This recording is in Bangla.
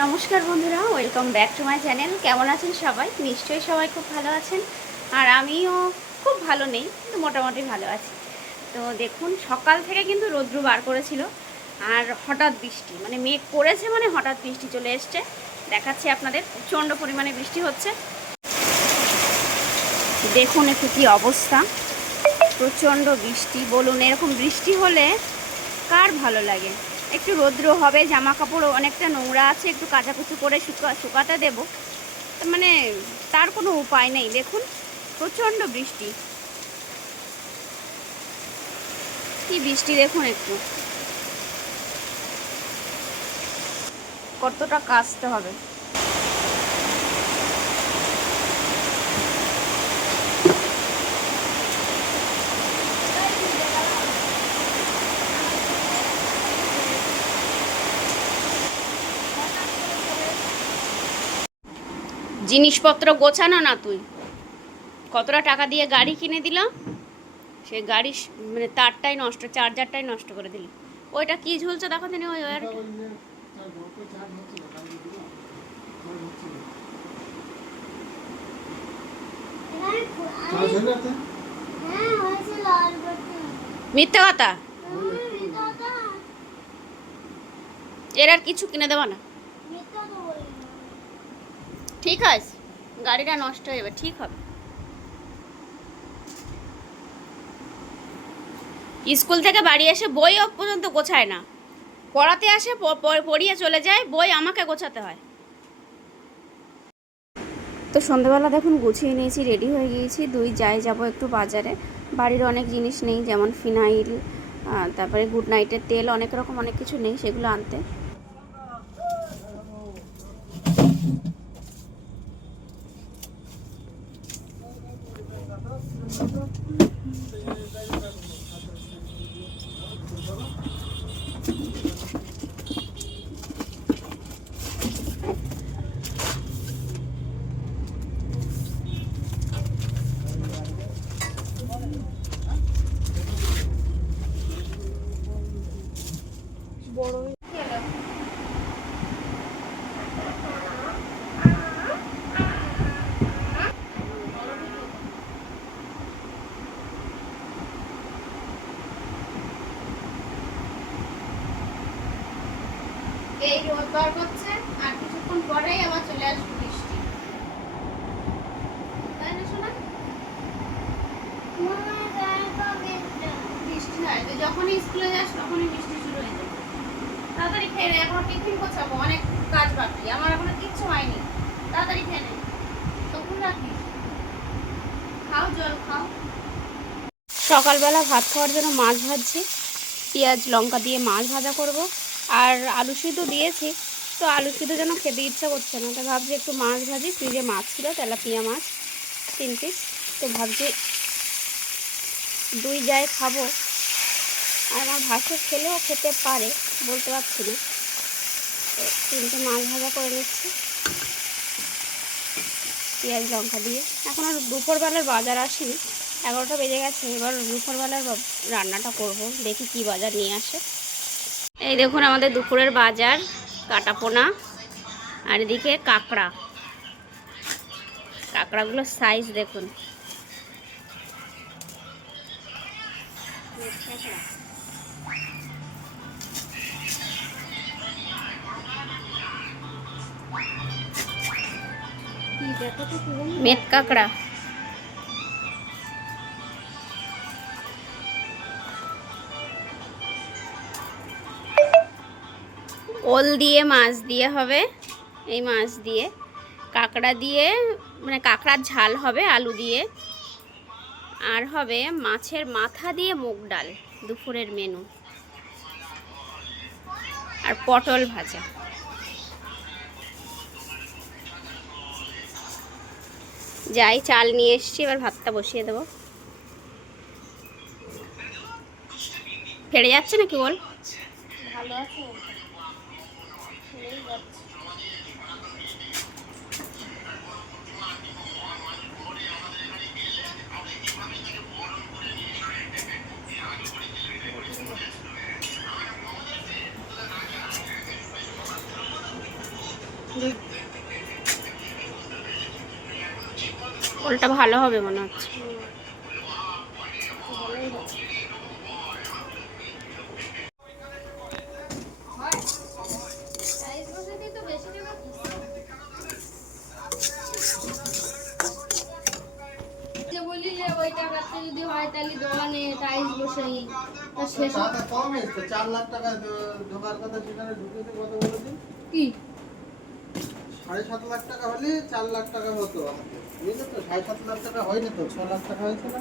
নমস্কার বন্ধুরা welcome back to my channel কেমন আছেন সবাই? নিশ্চয়ই সবাই খুব ভালো আছেন। আর আমিও খুব ভালো নেই, কিন্তু মোটামুটি ভালো আছি। তো দেখুন, সকাল থেকে কিন্তু রৌদ্র বার করেছিল, আর হঠাৎ বৃষ্টি। মানে মেঘ করেছে মানে হঠাৎ বৃষ্টি চলে এসছে। দেখাচ্ছি আপনাদের, প্রচণ্ড পরিমাণে বৃষ্টি হচ্ছে। দেখুন একটু কী অবস্থা। প্রচণ্ড বৃষ্টি। বলুন, এরকম বৃষ্টি হলে কার ভালো লাগে? একটু রৌদ্র হবে জামা কাপড় অনেকটা নোংরা আছে, একটু কাচাকুচু করে শুকা, শুকাতে দেব। মানে তার কোনো উপায় নেই। দেখুন, প্রচণ্ড বৃষ্টি। কি বৃষ্টি দেখুন একটু। কতটা কাচতে হবে। জিনিসপত্র গোছানো না তুই। কতটা টাকা দিয়ে গাড়ি কিনে দিলাম সে গাড়ি মানে তারটাই নষ্ট চার্জারটাই নষ্ট করে দিলি। ওইটা কি ঝুলছে দেখো তিনি ওই ওয়ার মিথ্যে কথা? এর আর কিছু কিনে দেবো না। ঠিক আছে। গাড়িটা নষ্ট হয়ে যাবে, ঠিক হবে। স্কুল থেকে বাড়ি এসে বইও পর্যন্ত গোছায় না। পড়াতে আসে পড়িয়ে চলে যায়, বই আমাকে গোছাতে হয়। তো সন্ধ্যাবেলা দেখুন, গুছিয়ে নিয়েছি, রেডি হয়ে গিয়েছি। দুই যাই যাব একটু বাজারে। বাড়ির অনেক জিনিস নেই, যেমন ফিনাইল তারপরে গুড নাইটের তেল, অনেক রকম অনেক কিছু নেই, সেগুলো আনতে। 这个在一块儿，他才才才，然后解决了。এই রোদ বার করছে, আর কিছুক্ষণ পরেই আবার চলে আসবে বৃষ্টি। তাই না শোনা বৃষ্টি হয় তুই যখনই স্কুলে যাস তখনই বৃষ্টি শুরু হয়ে যাবে। তাড়াতাড়ি খেয়ে নে, এখনও টিফিন গোছাবো, অনেক কাজ বাকি, আমার এখনও কিচ্ছু হয়নি। তাড়াতাড়ি খেয়ে নে। তখন রাখিস খাও, জল খাও। সকালবেলা ভাত খাওয়ার জন্য মাছ ভাজছি। পেঁয়াজ, লঙ্কা দিয়ে মাছ ভাজা করব। আর আলু সিদ্ধ দিয়েছি। তো আলু সিদ্ধ যেন খেতে ইচ্ছা করছে না তো ভাবছি একটু মাছ ভাজি, ফ্রিজে মাছ ছিল, তেলাপিয়া মাছ, তিন পিস তো ভাবছি দুই জায় খাব। আর আমার ভাসে খেলেও খেতে পারে, বলতে পারছি না। তিনটে মাছ ভাজা করে নিচ্ছি। পেঁয়াজ লঙ্কা দিয়ে। এখন আর দুপুরবেলার বাজার আসেনি। এগারোটা বেজে গেছে, এবার দুপুরবেলার রান্নাটা করব, দেখি কি বাজার নিয়ে আসে। এই দেখুন আমাদের দুপুরের বাজার কাটাপোনা আর এদিকে কাঁকড়া। কাঁকড়াগুলোর সাইজ দেখুন। মেথ কাঁকড়া। ওল দিয়ে মাছ দিয়ে হবে, এই মাছ দিয়ে। কাঁকড়া দিয়ে মানে কাঁকড়ার ঝাল হবে আলু দিয়ে। আর হবে মাছের মাথা দিয়ে মুগ ডাল, দুপুরের মেনু আর পটল ভাজা। যাই, চাল নিয়ে এসছি, এবার ভাতটা বসিয়ে দেবো। ফেড়ে যাচ্ছে নাকি বল? ভালো আছে। ওলটা ভালো হবে মনে হচ্ছে। যদি হয় তাহলে দোকানে টাইলস বসাই তা শেষ কম এসছে চার লাখ টাকা ঢোকার কথা সেখানে ঢুকেছে কত বলেছেন কি? সাড়ে সাত লাখ টাকা হলে চার লাখ টাকা হতো বুঝলে তো? সাড়ে সাত লাখ টাকা হয়নি তো, ছ লাখ টাকা হয়েছে না?